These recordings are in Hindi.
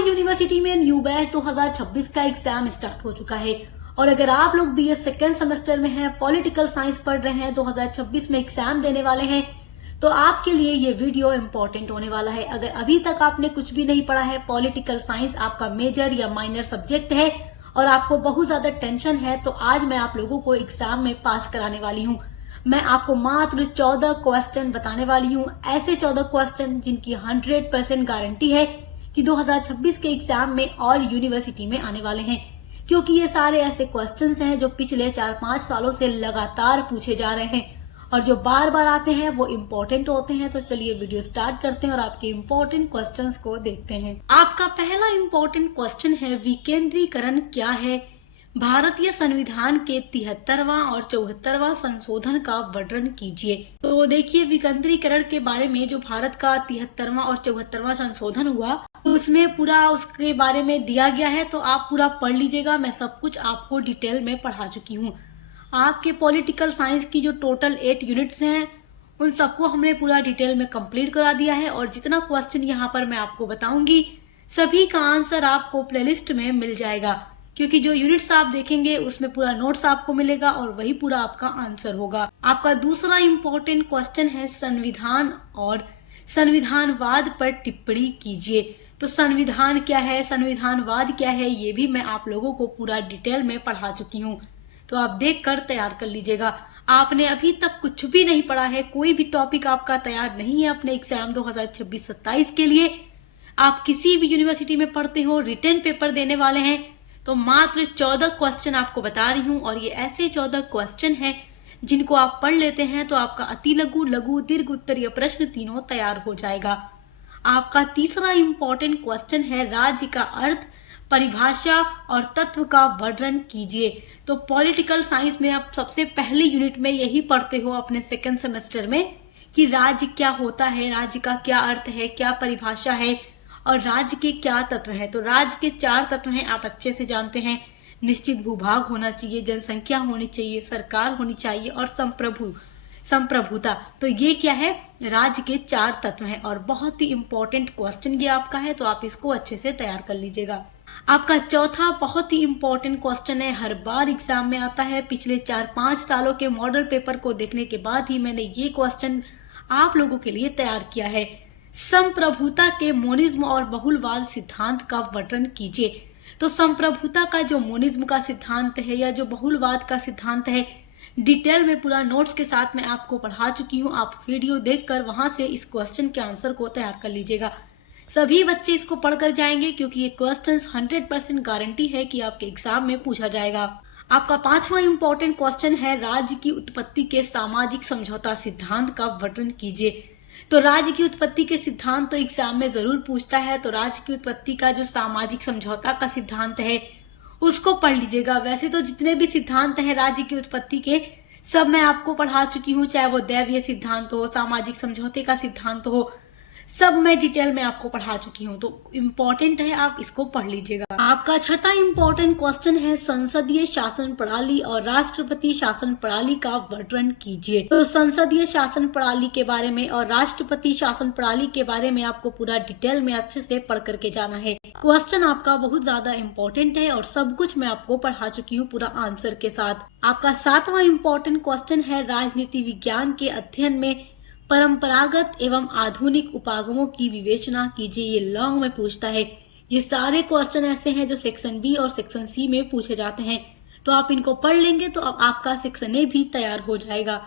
यूनिवर्सिटी में न्यू बैच 2026 का एग्जाम स्टार्ट हो चुका है और अगर आप लोग बीए सेकेंड सेमेस्टर में हैं, पॉलिटिकल साइंस पढ़ रहे हैं, 2026 में एग्जाम देने वाले हैं, तो आपके लिए ये वीडियो इम्पोर्टेंट होने वाला है। अगर अभी तक आपने कुछ भी नहीं पढ़ा है, पॉलिटिकल साइंस आपका मेजर या माइनर सब्जेक्ट है और आपको बहुत ज्यादा टेंशन है, तो आज मैं आप लोगों को एग्जाम में पास कराने वाली हूँ। मैं आपको मात्र 14 क्वेश्चन बताने वाली हूँ, ऐसे 14 क्वेश्चन जिनकी 100% गारंटी है कि 2026 के एग्जाम में ऑल यूनिवर्सिटी में आने वाले हैं, क्योंकि ये सारे ऐसे क्वेश्चंस हैं जो पिछले 4-5 सालों से लगातार पूछे जा रहे हैं और जो बार बार आते हैं वो इम्पोर्टेंट होते हैं। तो चलिए वीडियो स्टार्ट करते हैं और आपके इम्पोर्टेंट क्वेश्चंस को देखते हैं। आपका पहला इम्पोर्टेंट क्वेश्चन है, विकेंद्रीकरण क्या है? भारतीय संविधान के 73वां और 74वां संशोधन का वर्णन कीजिए। तो देखिए, विकेंद्रीकरण के बारे में जो भारत का 73वां और 74वां संशोधन हुआ, तो उसमें पूरा उसके बारे में दिया गया है, तो आप पूरा पढ़ लीजिएगा। मैं सब कुछ आपको डिटेल में पढ़ा चुकी हूँ। आपके पॉलिटिकल साइंस की जो टोटल 8 यूनिट्स हैं, उन सबको हमने पूरा डिटेल में कंप्लीट करा दिया है और जितना क्वेश्चन यहाँ पर मैं आपको बताऊंगी, सभी का आंसर आपको प्लेलिस्ट में मिल जाएगा, क्योंकि जो यूनिट्स आप देखेंगे उसमें पूरा नोट्स आपको मिलेगा और वही पूरा आपका आंसर होगा। आपका दूसरा इम्पोर्टेंट क्वेश्चन है, संविधान और संविधानवाद पर टिप्पणी कीजिए। तो संविधान क्या है, संविधानवाद क्या है, ये भी मैं आप लोगों को पूरा डिटेल में पढ़ा चुकी हूँ, तो आप देख कर तैयार कर लीजिएगा। आपने अभी तक कुछ भी नहीं पढ़ा है, कोई भी टॉपिक आपका तैयार नहीं है अपने एग्जाम 2026-27 के लिए, आप किसी भी यूनिवर्सिटी में पढ़ते हो, रिटन पेपर देने वाले हैं, तो मात्र 14 क्वेश्चन आपको बता रही हूँ और ये ऐसे 14 क्वेश्चन हैं जिनको आप पढ़ लेते हैं तो आपका अति लघु, लघु, दीर्घ उत्तरीय प्रश्न तीनों तैयार हो जाएगा। आपका तीसरा इम्पोर्टेंट क्वेश्चन है, राज्य का अर्थ, परिभाषा और तत्व का वर्णन कीजिए। तो पॉलिटिकल साइंस में आप सबसे पहली यूनिट में यही पढ़ते हो अपने सेकेंड सेमेस्टर में कि राज्य क्या होता है, राज्य का क्या अर्थ है, क्या परिभाषा है और राज्य के क्या तत्व हैं। तो राज्य के 4 तत्व हैं, आप अच्छे से जानते हैं। निश्चित भूभाग होना चाहिए, जनसंख्या होनी चाहिए, सरकार होनी चाहिए और संप्रभुता। तो ये क्या है, राज्य के 4 तत्व हैं और बहुत ही इंपॉर्टेंट क्वेश्चन ये आपका है, तो आप इसको अच्छे से तैयार कर लीजिएगा। आपका चौथा बहुत ही इंपॉर्टेंट क्वेश्चन है, हर बार एग्जाम में आता है। पिछले 4-5 सालों के मॉडल पेपर को देखने के बाद ही मैंने ये क्वेश्चन आप लोगों के लिए तैयार किया है। संप्रभुता के मोनिज्म और बहुलवाद सिद्धांत का वर्णन कीजिए। तो संप्रभुता का जो मोनिज्म का सिद्धांत है या जो बहुलवाद का सिद्धांत है, डिटेल में पूरा नोट्स के साथ मैं आपको पढ़ा चुकी हूँ। आप वीडियो देखकर वहां से इस क्वेश्चन के आंसर को तैयार कर लीजिएगा। सभी बच्चे इसको पढ़कर जाएंगे क्योंकि ये क्वेश्चंस 100% गारंटी है कि आपके एग्जाम में पूछा जाएगा। आपका 5वां इम्पोर्टेंट क्वेश्चन है, राज्य की उत्पत्ति के सामाजिक समझौता सिद्धांत का वर्णन कीजिए। तो राज्य की उत्पत्ति के सिद्धांत तो एग्जाम में जरूर पूछता है, तो राज्य की उत्पत्ति का जो सामाजिक समझौता का सिद्धांत है उसको पढ़ लीजिएगा। वैसे तो जितने भी सिद्धांत हैं राज्य की उत्पत्ति के, सब मैं आपको पढ़ा चुकी हूँ, चाहे वो दैवीय सिद्धांत हो, सामाजिक समझौते का सिद्धांत हो, सब मैं डिटेल में आपको पढ़ा चुकी हूँ, तो इम्पोर्टेंट है, आप इसको पढ़ लीजिएगा। आपका छठा इम्पोर्टेंट क्वेश्चन है, संसदीय शासन प्रणाली और राष्ट्रपति शासन प्रणाली का वर्णन कीजिए। तो संसदीय शासन प्रणाली के बारे में और राष्ट्रपति शासन प्रणाली के बारे में आपको पूरा डिटेल में अच्छे से पढ़ करके जाना है। क्वेश्चन आपका बहुत ज्यादा इम्पोर्टेंट है और सब कुछ मैं आपको पढ़ा चुकी हूँ पूरा आंसर के साथ। आपका 7वां इम्पोर्टेंट क्वेश्चन है, राजनीति विज्ञान के अध्ययन में परंपरागत एवं आधुनिक उपागमों की विवेचना कीजिए। ये लॉन्ग में पूछता है। ये सारे क्वेश्चन ऐसे हैं जो सेक्शन बी और सेक्शन सी में पूछे जाते हैं, तो आप इनको पढ़ लेंगे तो अब आपका सेक्शन ए भी तैयार हो जाएगा।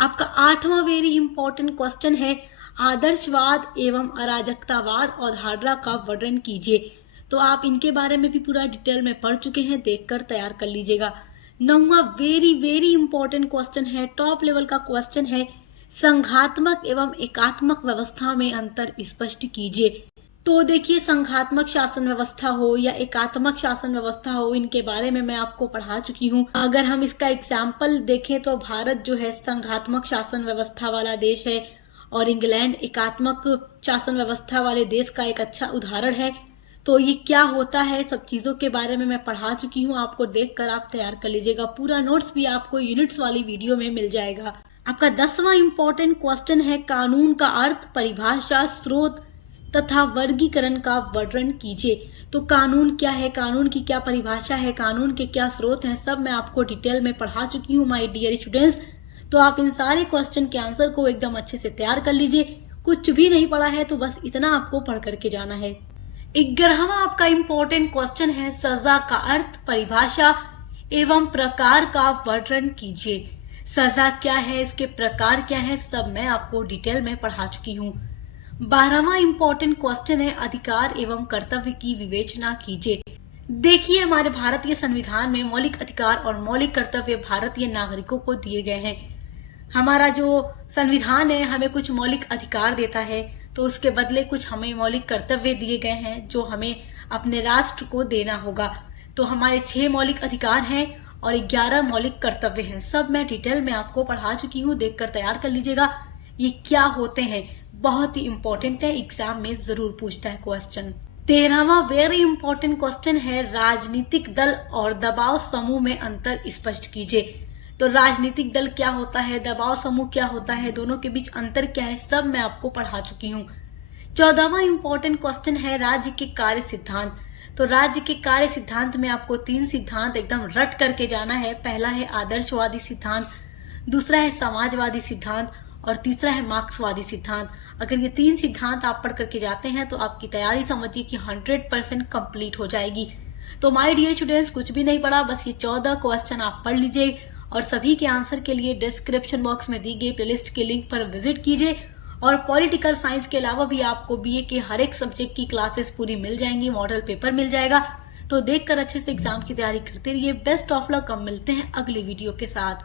आपका 8वां वेरी इंपॉर्टेंट क्वेश्चन है, आदर्शवाद एवं अराजकतावाद अवधारणा का वर्णन कीजिए। तो आप इनके बारे में भी पूरा डिटेल में पढ़ चुके हैं, देखकर तैयार कर लीजिएगा। 9वां वेरी इंपॉर्टेंट क्वेश्चन है, टॉप लेवल का क्वेश्चन है, संघात्मक एवं एकात्मक व्यवस्था में अंतर स्पष्ट कीजिए। तो देखिए, संघात्मक शासन व्यवस्था हो या एकात्मक शासन व्यवस्था हो, इनके बारे में मैं आपको पढ़ा चुकी हूँ। अगर हम इसका एग्जाम्पल देखें तो भारत जो है संघात्मक शासन व्यवस्था वाला देश है और इंग्लैंड एकात्मक शासन व्यवस्था वाले देश का एक अच्छा उदाहरण है। तो ये क्या होता है, सब चीजों के बारे में मैं पढ़ा चुकी हूँ, आपको देखकर आप तैयार कर लीजिएगा। पूरा नोट्स भी आपको यूनिट्स वाली वीडियो में मिल जाएगा। आपका 10वां इम्पोर्टेंट क्वेश्चन है, कानून का अर्थ, परिभाषा, स्रोत, तथा वर्गीकरण का वर्णन कीजिए। तो कानून क्या है, कानून की क्या परिभाषा है, कानून के क्या स्रोत हैं, सब मैं आपको डिटेल में पढ़ा चुकी हूँ माय डियर स्टूडेंट्स। तो आप इन सारे क्वेश्चन के आंसर को एकदम अच्छे से तैयार कर लीजिए। कुछ भी नहीं पढ़ा है तो बस इतना आपको पढ़ करके जाना है। 11वां आपका इम्पोर्टेंट क्वेश्चन है, सजा का अर्थ, परिभाषा एवं प्रकार का वर्णन कीजिए। सजा क्या है, इसके प्रकार क्या है, सब मैं आपको डिटेल में पढ़ा चुकी हूँ। 12वां इम्पोर्टेंट क्वेश्चन है, अधिकार एवं कर्तव्य की विवेचना कीजिए। देखिए, हमारे भारतीय संविधान में मौलिक अधिकार और मौलिक कर्तव्य भारतीय नागरिकों को दिए गए हैं। हमारा जो संविधान है हमें कुछ मौलिक अधिकार देता है, तो उसके बदले कुछ हमें मौलिक कर्तव्य दिए गए हैं जो हमें अपने राष्ट्र को देना होगा। तो हमारे 6 मौलिक अधिकार हैं और 11 मौलिक कर्तव्य हैं। सब मैं डिटेल में आपको पढ़ा चुकी हूँ, देखकर तैयार कर लीजिएगा। ये क्या होते हैं, बहुत ही इंपॉर्टेंट है, एग्जाम में जरूर पूछता है क्वेश्चन। 13वां वेरी इंपॉर्टेंट क्वेश्चन है, राजनीतिक दल और दबाव समूह में अंतर स्पष्ट कीजिए। तो राजनीतिक दल क्या होता है, दबाव समूह क्या होता है, दोनों के बीच अंतर क्या है, सब मैं आपको पढ़ा चुकी हूँ। 14वां इम्पोर्टेंट क्वेश्चन है, राज्य के कार्य सिद्धांत। तो राज्य के कार्य सिद्धांत में आपको 3 सिद्धांत एकदम रट करके जाना है। पहला है आदर्शवादी सिद्धांत, दूसरा है समाजवादी सिद्धांत और तीसरा है मार्क्सवादी सिद्धांत। अगर ये 3 सिद्धांत आप पढ़ करके जाते हैं तो आपकी तैयारी समझिए कि 100% कंप्लीट हो जाएगी। तो माय डियर स्टूडेंट्स, कुछ भी नहीं पढ़ा, बस ये 14 क्वेश्चन आप पढ़ लीजिए और सभी के आंसर के लिए डिस्क्रिप्शन बॉक्स में दी गई प्लेलिस्ट के लिंक पर विजिट कीजिए। और पॉलिटिकल साइंस के अलावा भी आपको बीए के हर एक सब्जेक्ट की क्लासेस पूरी मिल जाएंगी, मॉडल पेपर मिल जाएगा। तो देखकर अच्छे से एग्जाम की तैयारी करते रहिए। Best of luck. हम मिलते हैं अगली वीडियो के साथ।